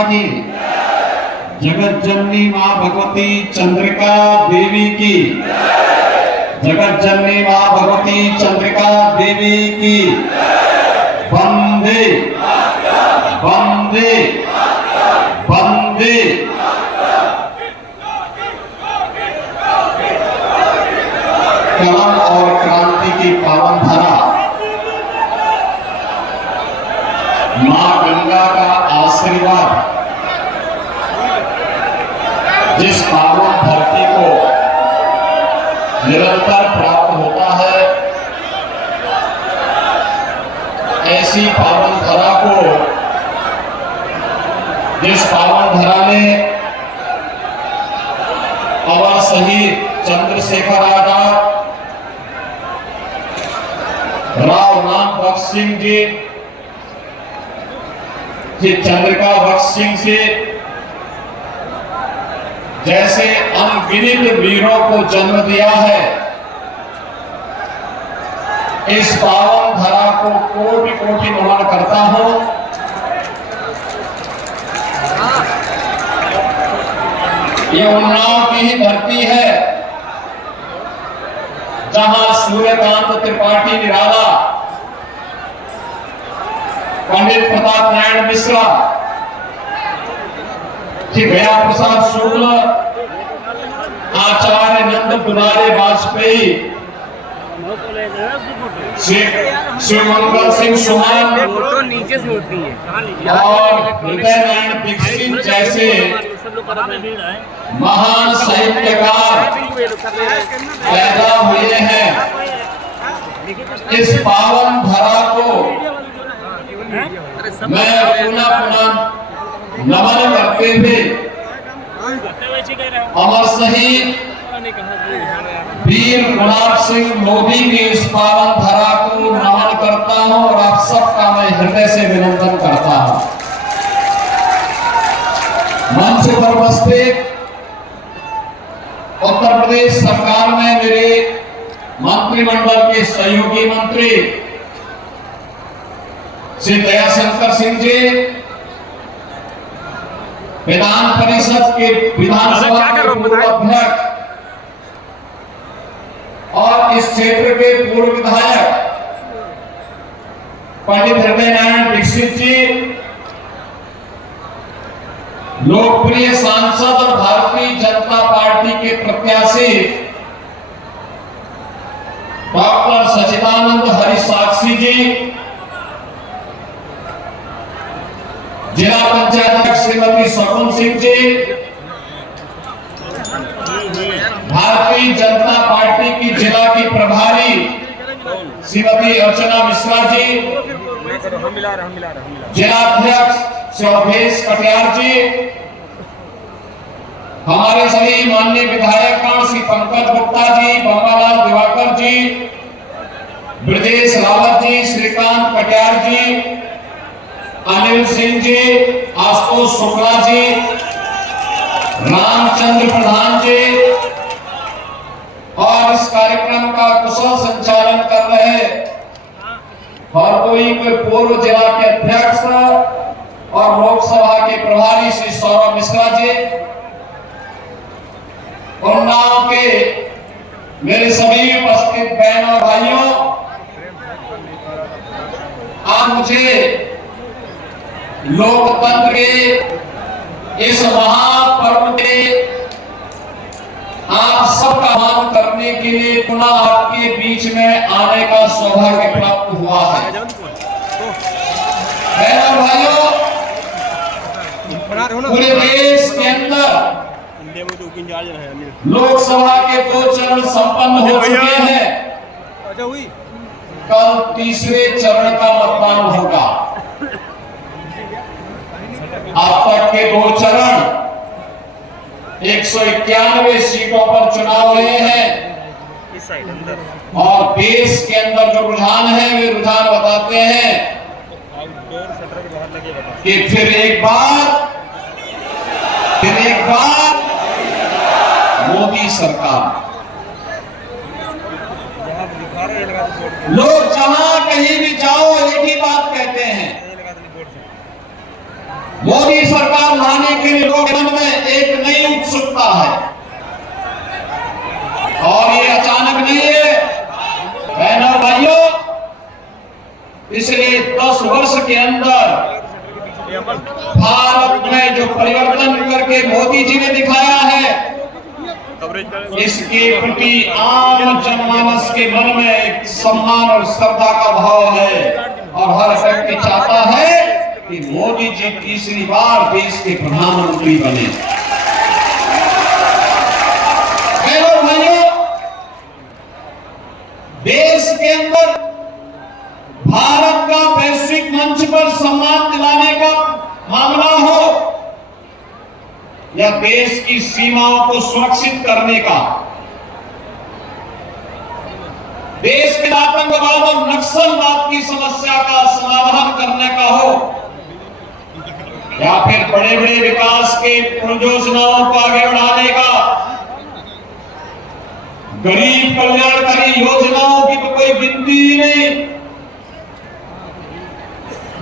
माता की, जगत जननी मां भगवती चंद्रिका देवी की, जगत जननी मां भगवती चंद्रिका देवी की। वंदे वंदे वंदे। कलम और क्रांति की पावन धारा मां गंगा का आशीर्वाद जिस पावन धरती को निरंतर प्राप्त होता है, ऐसी पावन धरा को, जिस पावन धरा ने अमर शहीद चंद्रशेखर आजाद, राव नाम बख्श सिंह जी, चंद्रिका बख्श सिंह से जैसे अनगिनत वीरों को जन्म दिया है, इस पावन धरा को कोटि कोटि नमन करता हूं। ये उन्नाव की ही धरती है जहां सूर्यकांत त्रिपाठी निराला, पंडित प्रताप नारायण मिश्रा, गया प्रसाद शुक्ल, आचार्य नंद दुलारे वाजपेयी, शिवमंगल सिंह सुमन और हृदय नारायण दीक्षित जैसे महान साहित्यकार पैदा हुए हैं। इस पावन धरा को मैं पुनः नमन करते हुए अमर शहीद वीर गुलाब सिंह मोदी की इस पावन धरा को नमन करता हूं और आप सबका मैं हृदय से अभिनंदन करता हूं। मंच पर उपस्थित उत्तर प्रदेश सरकार में मेरे मंत्रिमंडल के सहयोगी मंत्री श्री दयाशंकर सिंह जी, विधान परिषद के विधानसभा अध्यक्ष और इस क्षेत्र के पूर्व विधायक पंडित हृदय नारायण दीक्षित जी, लोकप्रिय सांसद और भारतीय जनता पार्टी के प्रत्याशी डॉक्टर सचिदानंद हरिसाक्षी जी, जिला पंचायत अध्यक्ष श्रीमती शकुन सिंह जी, भारतीय जनता पार्टी की जिला की प्रभारी श्रीमती अर्चना मिश्रा जी, जिला अध्यक्ष शोभेश कटियार जी, हमारे सभी माननीय विधायकगण श्री पंकज गुप्ता जी, बम्बालाल दिवाकर जी, ब्रजेश रावत जी, श्रीकांत कटियार जी, अनिल सिंह जी, आशुतोष शुक्ला जी, रामचंद्र प्रधान जी और इस कार्यक्रम का कुशल संचालन कर रहे हरदोई के पूर्व जिला के अध्यक्ष और लोकसभा के प्रभारी श्री सौरभ मिश्रा जी, उन्नाव के मेरे सभी उपस्थित बहनों और भाइयों, आज मुझे लोकतंत्र के इस महापर्व के आप सबका मान करने के लिए पुनः आपके बीच में आने का सौभाग्य प्राप्त हुआ है। बहनों भाइयों, पूरे देश के अंदर लोकसभा के 2 चरण संपन्न हो चुके हैं। कल तीसरे चरण का मतदान होगा। अब तक के 2 चरण 191 सीटों पर चुनाव हुए हैं और देश के अंदर जो रुझान है वे रुझान बताते हैं कि फिर एक बार मोदी सरकार। लोग जहां कहीं भी जाओ एक ही बात कहते हैं, मोदी सरकार पिछले 10 वर्ष के अंदर भारत में जो परिवर्तन करके मोदी जी ने दिखाया है, इसके प्रति आम जनमानस के मन में एक सम्मान और श्रद्धा का भाव है और हर व्यक्ति चाहता है कि मोदी जी तीसरी बार देश के प्रधानमंत्री बने। भाइयों, देश के अंदर भारत का वैश्विक मंच पर सम्मान दिलाने का मामला हो या देश की सीमाओं को सुरक्षित करने का, देश के आतंकवाद और नक्सलवाद की समस्या का समाधान करने का हो या फिर बड़े बड़े विकास के परियोजनाओं को आगे बढ़ाने का, गरीब कल्याणकारी योजनाओं की तो कोई गिनती ही नहीं।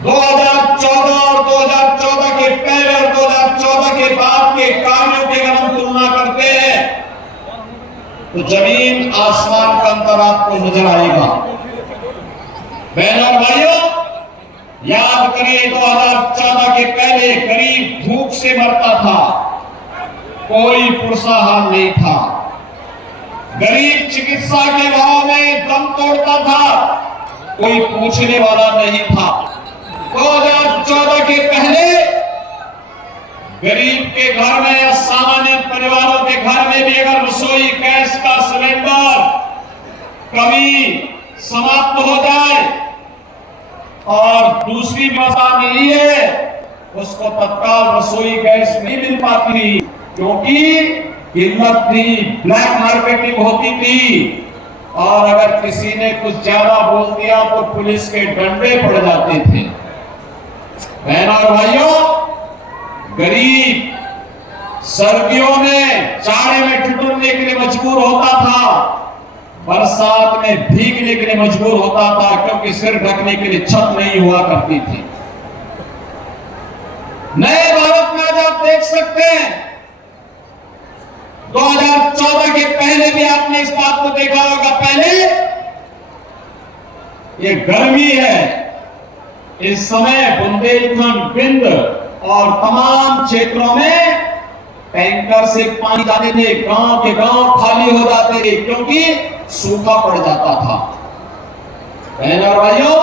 2014 और 2014 के पहले और 2014 के बाद के कार्यों की अगर हम तुलना करते हैं तो जमीन आसमान का अंतर आपको नजर आएगा। बहनों और भाइयों, याद करिए 2014 के पहले गरीब भूख से मरता था, कोई पुरसाहार नहीं था। गरीब चिकित्सा के भाव में दम तोड़ता था, कोई पूछने वाला नहीं था। 2014 के पहले गरीब के घर में या सामान्य परिवारों के घर में भी अगर रसोई गैस का सिलेंडर कभी समाप्त हो जाए और दूसरी व्यवस्था नहीं है, उसको तत्काल रसोई गैस नहीं मिल पाती थी क्योंकि किल्लत थी, ब्लैक मार्केटिंग होती थी और अगर किसी ने कुछ ज्यादा बोल दिया तो पुलिस के डंडे पड़ जाते थे। बहनों और भाइयों, गरीब सर्दियों में जाड़े में ठिठुरने के लिए मजबूर होता था, बरसात में भीगने के लिए मजबूर होता था क्योंकि सिर ढकने के लिए छत नहीं हुआ करती थी। नए भारत में आज आप देख सकते हैं 2014 के पहले भी आपने इस बात को देखा होगा। पहले ये गर्मी है, इस समय बुंदेलखंड, बिंद और तमाम क्षेत्रों में टैंकर से पानी जाने थे, गांव के गांव खाली हो जाते थे क्योंकि सूखा पड़ जाता था। बहनों और भाइयों,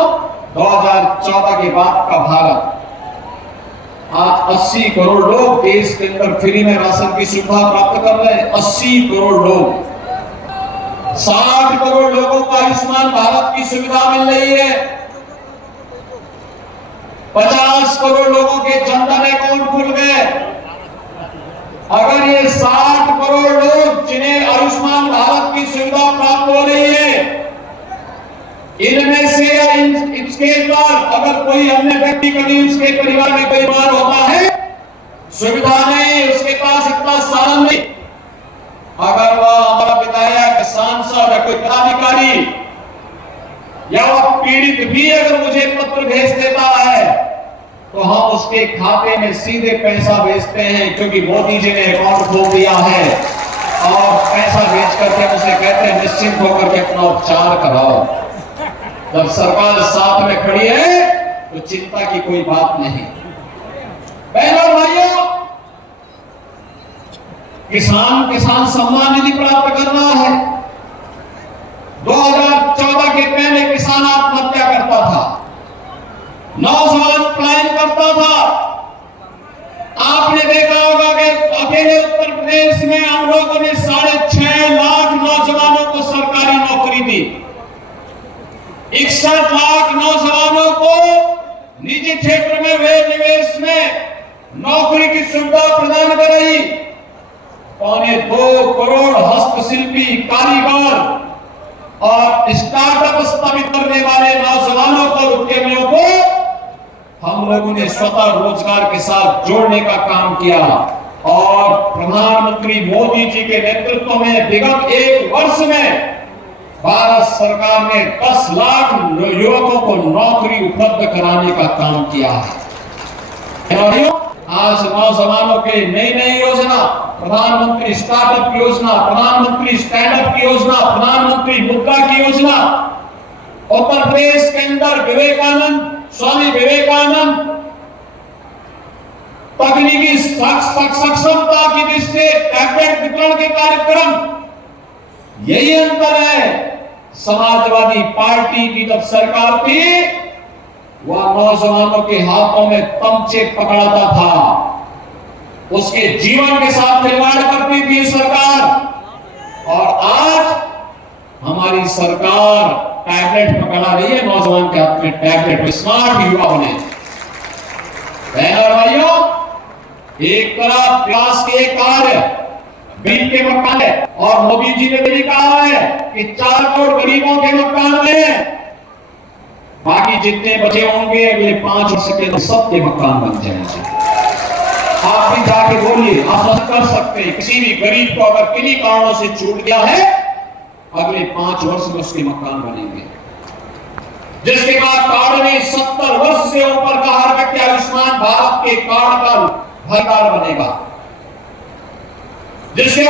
2014 के बाद का भारत आज 80 करोड़ लोग देश के अंदर फ्री में राशन की सुविधा प्राप्त कर रहे हैं। 80 करोड़ लोग, 60 करोड़ लोगों को आयुष्मान भारत की सुविधा मिल रही है। 50 करोड़ लोगों के जनधन अकाउंट खुल गए। अगर ये 60 करोड़ लोग जिन्हें आयुष्मान भारत की सुविधा प्राप्त हो रही है, इनमें से या इसके बाद अगर कोई अन्य व्यक्ति कभी उसके परिवार में कोई बीमार होता है, सुविधा नहीं, उसके पास इतना साधन नहीं, अगर वह हमारा विधायक, सांसद या कोई पदाधिकारी या वह पीड़ित भी अगर मुझे पत्र भेज देता है तो हम उसके खाते में सीधे पैसा भेजते हैं क्योंकि मोदी जी ने अकाउंट खोल दिया है और पैसा भेज करके उसे कहते हैं निश्चिंत होकर के अपना उपचार कराओ। जब सरकार साथ में खड़ी है तो चिंता की कोई बात नहीं। बहनों भाइयों, किसान सम्मान निधि प्राप्त करना है। 2014 के पहले किसान आत्महत्या करता था, नौजवान पलायन करता था। आपने देखा होगा कि अकेले उत्तर प्रदेश में हम लोगों ने 6.5 लाख नौजवानों को सरकारी नौकरी दी, 61 लाख नौजवानों को निजी क्षेत्र में वे निवेश में नौकरी की सुविधा प्रदान कराई। 2.25 करोड़ हस्तशिल्पी, कारीगर और स्टार्टअप स्थापित करने वाले नौजवानों को, उद्यमियों को हम लोगों ने स्वतः रोजगार के साथ जोड़ने का काम किया और प्रधानमंत्री मोदी जी के नेतृत्व में विगत 1 वर्ष में भारत सरकार ने 10 लाख युवकों को नौकरी उपलब्ध कराने का काम किया है। आज नौजवानों के नई योजना, प्रधानमंत्री स्टार्टअप की योजना, प्रधानमंत्री स्टैंड अप की योजना, प्रधानमंत्री मुद्रा की योजना उत्तर प्रदेश के अंदर विवेकानंद, स्वामी विवेकानंद तकनीकी सक्षमता की दृष्टि से टैबलेट वितरण के कार्यक्रम, यही अंतर है। समाजवादी पार्टी की जब सरकार थी, वह नौजवानों के हाथों में तमचे पकड़ाता था, उसके जीवन के साथ खिलवाड़ करती थी सरकार। और आज हमारी सरकार टैबलेट पकड़ा रही है, नौजवान के हाथ में टैबलेट, स्मार्ट युवा बने। बहनों और भाइयों, एक तरफ विकास के कार्य, गरीब के मकान है, और मोदी जी ने भी कहा है कि 4 करोड़ गरीबों के मकान में, बाकी जितने बचे होंगे अगले 5 वर्ष के अंदर सबके मकान बन जाएंगे। आप भी जाके बोलिए, आप कर सकते हैं, किसी भी गरीब को अगर किन्हीं कारणों से छूट गया है, अगले 5 वर्ष में उसके मकान बनेंगे। जिसके बाद कार्ड में 70 वर्ष से ऊपर का हर व्यक्ति आयुष्मान भारत के कार्ड का भागीदार बनेगा। जिसके